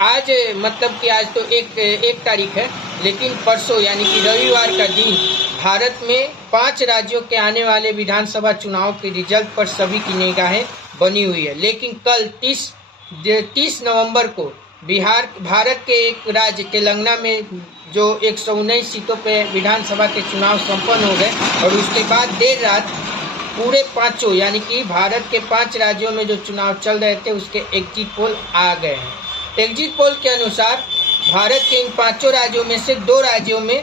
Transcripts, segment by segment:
आज मतलब कि आज तो एक तारीख है, लेकिन परसों यानी कि रविवार का दिन भारत में 5 राज्यों के आने वाले विधानसभा चुनाव के रिजल्ट पर सभी की निगाहें बनी हुई है। लेकिन कल 30 नवंबर को भारत के एक राज्य तेलंगाना में जो 119 सीटों पे विधानसभा के चुनाव संपन्न हो गए और उसके बाद देर रात पूरे 5 यानी कि भारत के 5 राज्यों में जो चुनाव चल रहे थे उसके एग्जिट पोल आ गए हैं। एग्जिट पोल के अनुसार भारत के इन 5 राज्यों में से 2 राज्यों में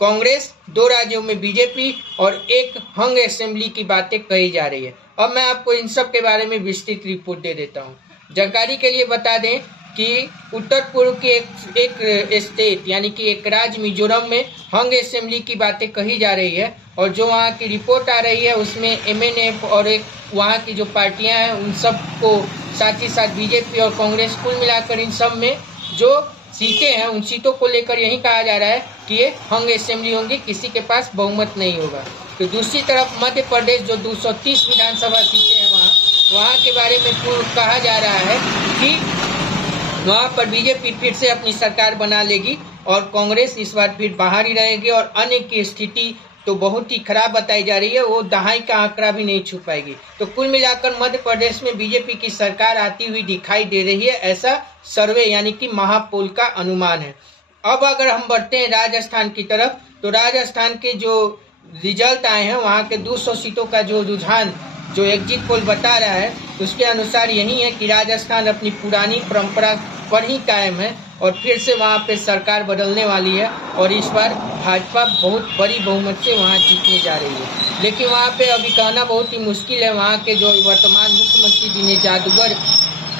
कांग्रेस, 2 राज्यों में बीजेपी और एक हंग असेंबली की बातें कही जा रही है। अब मैं आपको इन सब के बारे में विस्तृत रिपोर्ट दे देता हूँ। जानकारी के लिए बता दें कि उत्तर पूर्व के एक स्टेट यानी कि एक राज्य मिजोरम में हंग असेंबली की बातें कही जा रही है और जो वहाँ की रिपोर्ट आ रही है उसमें MNF और एक वहाँ की जो पार्टियां हैं उन सब को साथ ही साथ बीजेपी और कांग्रेस कुल मिलाकर इन सब में जो सीटें हैं उन सीटों को लेकर यही कहा जा रहा है कि ये हंग असेंबली होंगी, किसी के पास बहुमत नहीं होगा। तो दूसरी तरफ मध्य प्रदेश जो 230 विधानसभा सीटें हैं वहाँ के बारे में कहा जा रहा है कि वहाँ पर बीजेपी फिर से अपनी सरकार बना लेगी और कांग्रेस इस बार फिर बाहर ही रहेगी और अन्य की स्थिति तो बहुत ही खराब बताई जा रही है, वो दहाई का आंकड़ा भी नहीं छू पाएगी। तो कुल मिलाकर मध्य प्रदेश में बीजेपी की सरकार आती हुई दिखाई दे रही है, ऐसा सर्वे यानी कि महापोल का अनुमान है। अब अगर हम बढ़ते हैं राजस्थान की तरफ, तो राजस्थान के जो रिजल्ट आए हैं वहाँ के 200 सीटों का जो रुझान जो एग्जिट पोल बता रहा है उसके अनुसार यही है कि राजस्थान अपनी पुरानी परंपरा पर ही कायम है और फिर से वहाँ पे सरकार बदलने वाली है और इस बार भाजपा बहुत बड़ी बहुमत से वहाँ जीतने जा रही है। लेकिन वहाँ पे अभी कहना बहुत ही मुश्किल है। वहाँ के जो वर्तमान मुख्यमंत्री जिन्हें जादूगर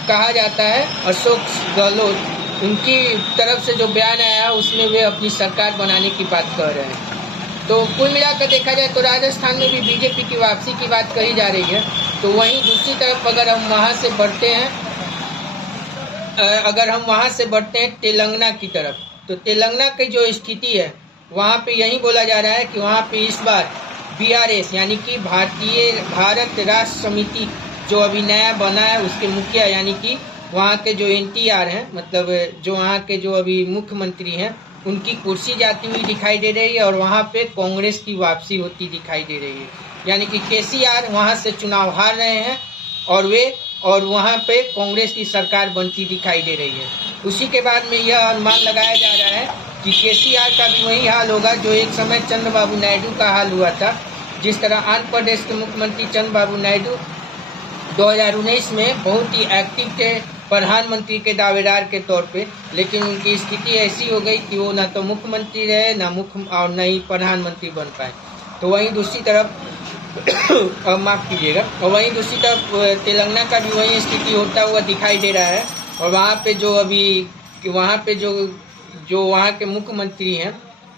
कहा जाता है, अशोक गहलोत, उनकी तरफ से जो बयान आया है उसमें वे अपनी सरकार बनाने की बात कर रहे हैं। तो कुल मिलाकर देखा जाए तो राजस्थान में भी बीजेपी की वापसी की बात कही जा रही है। तो वहीं दूसरी तरफ अगर हम वहाँ से बढ़ते हैं तेलंगाना की तरफ, तो तेलंगाना की जो स्थिति है वहाँ पे यही बोला जा रहा है कि वहाँ पे इस बार BRS यानी कि भारत राष्ट्र समिति जो अभी नया बना है उसके मुखिया यानी कि वहाँ के जो NTR हैं, मतलब जो वहाँ के जो अभी मुख्यमंत्री हैं, उनकी कुर्सी जाती हुई दिखाई दे रही है और वहाँ पे कांग्रेस की वापसी होती दिखाई दे रही है। यानी कि KCR वहाँ से चुनाव हार रहे हैं और वहाँ पे कांग्रेस की सरकार बनती दिखाई दे रही है। उसी के बाद में यह अनुमान लगाया जा रहा है कि KCR का भी वही हाल होगा जो एक समय चंद्रबाबू नायडू का हाल हुआ था। जिस तरह आंध्र प्रदेश के मुख्यमंत्री चंद्रबाबू नायडू 2019 में बहुत ही एक्टिव थे प्रधानमंत्री के दावेदार के तौर पे, लेकिन उनकी स्थिति ऐसी हो गई कि वो ना तो मुख्यमंत्री रहे और न ही प्रधानमंत्री बन पाए। तो वहीं दूसरी तरफ माफ कीजिएगा, और वहीं दूसरी तरफ तेलंगाना का भी वही स्थिति होता हुआ दिखाई दे रहा है। और वहाँ पे जो वहाँ के मुख्यमंत्री हैं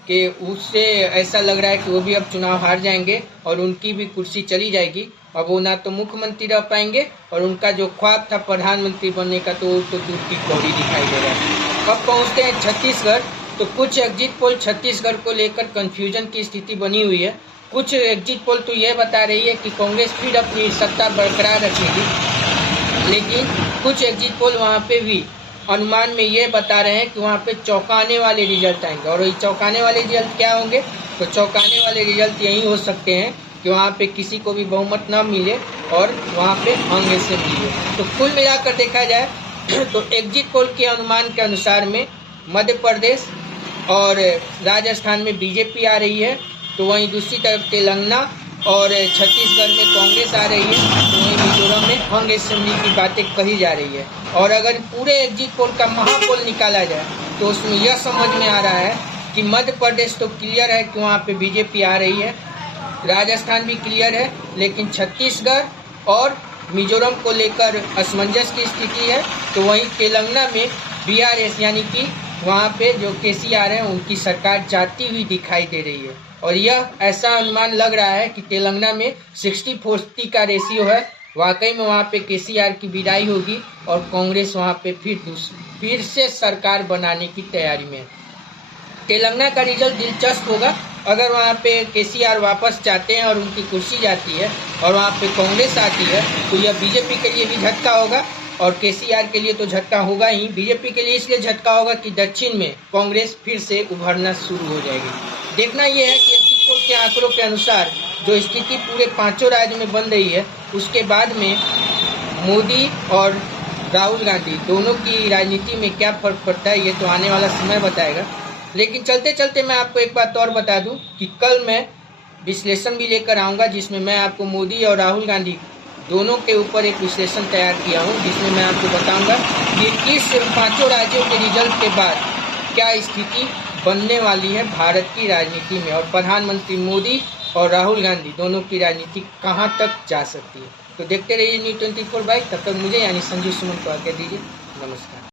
कि उससे ऐसा लग रहा है कि वो भी अब चुनाव हार जाएंगे और उनकी भी कुर्सी चली जाएगी। अब वो ना तो मुख्यमंत्री रह पाएंगे और उनका जो ख्वाब था प्रधानमंत्री बनने का तो वो तो दूर की कौड़ी दिखाई दे रहा है। अब पहुँचते हैं छत्तीसगढ़, तो कुछ एग्जिट पोल छत्तीसगढ़ को लेकर कंफ्यूजन की स्थिति बनी हुई है। कुछ एग्जिट पोल तो यह बता रही है कि कांग्रेस फिर अपनी सत्ता बरकरार रखेगी, लेकिन कुछ एग्जिट पोल वहाँ पे भी अनुमान में ये बता रहे हैं कि वहाँ पे चौंकाने वाले रिजल्ट आएंगे। और ये चौंकाने वाले रिजल्ट क्या होंगे? तो चौंकाने वाले रिजल्ट यही हो सकते हैं कि वहाँ पे किसी को भी बहुमत न मिले और वहाँ पे हंग असेंबली हो। तो कुल मिलाकर देखा जाए तो एग्जिट पोल के अनुमान के अनुसार में मध्य प्रदेश और राजस्थान में बीजेपी आ रही है, तो वहीं दूसरी तरफ तेलंगाना और छत्तीसगढ़ में कांग्रेस आ रही है, तो वहीं मिजोरम में हंग असेंबली की बातें कही जा रही है। और अगर पूरे एग्जिट पोल का महापोल निकाला जाए तो उसमें यह समझ में आ रहा है कि मध्य प्रदेश तो क्लियर है कि वहाँ पे बीजेपी आ रही है, राजस्थान भी क्लियर है, लेकिन छत्तीसगढ़ और मिजोरम को लेकर असमंजस की स्थिति है। तो वहीं तेलंगाना में BRS यानी कि वहाँ पे जो KCR है उनकी सरकार जाती हुई दिखाई दे रही है। और यह ऐसा अनुमान लग रहा है कि तेलंगाना में 60-40 का रेशियो है। वाकई में वहाँ पे KCR की विदाई होगी और कांग्रेस वहाँ पे फिर से सरकार बनाने की तैयारी में है। तेलंगाना का रिजल्ट दिलचस्प होगा। अगर वहाँ पे KCR वापस जाते हैं और उनकी कुर्सी जाती है और वहाँ पे कांग्रेस आती है तो यह बीजेपी के लिए भी झटका होगा और केसीआर के लिए तो झटका होगा ही, बीजेपी के लिए इसलिए झटका होगा कि दक्षिण में कांग्रेस फिर से उभरना शुरू हो जाएगी। देखना यह है कि एग्जिट पोल के आंकड़ों के अनुसार जो स्थिति पूरे 5 राज्यों में बन रही है, उसके बाद में मोदी और राहुल गांधी दोनों की राजनीति में क्या फर्क पड़ता है, ये तो आने वाला समय बताएगा। लेकिन चलते चलते मैं आपको एक बात और बता दूं कि कल मैं विश्लेषण भी लेकर आऊँगा, जिसमें मैं आपको मोदी और राहुल गांधी दोनों के ऊपर एक विश्लेषण तैयार किया हूँ, जिसमें मैं आपको बताऊंगा कि इस 5 राज्यों के रिजल्ट के बाद क्या स्थिति बनने वाली है भारत की राजनीति में, और प्रधानमंत्री मोदी और राहुल गांधी दोनों की राजनीति कहां तक जा सकती है। तो देखते रहिए News 24/, तब तक मुझे यानी संजीव सुमन को आज्ञा दीजिए। नमस्कार।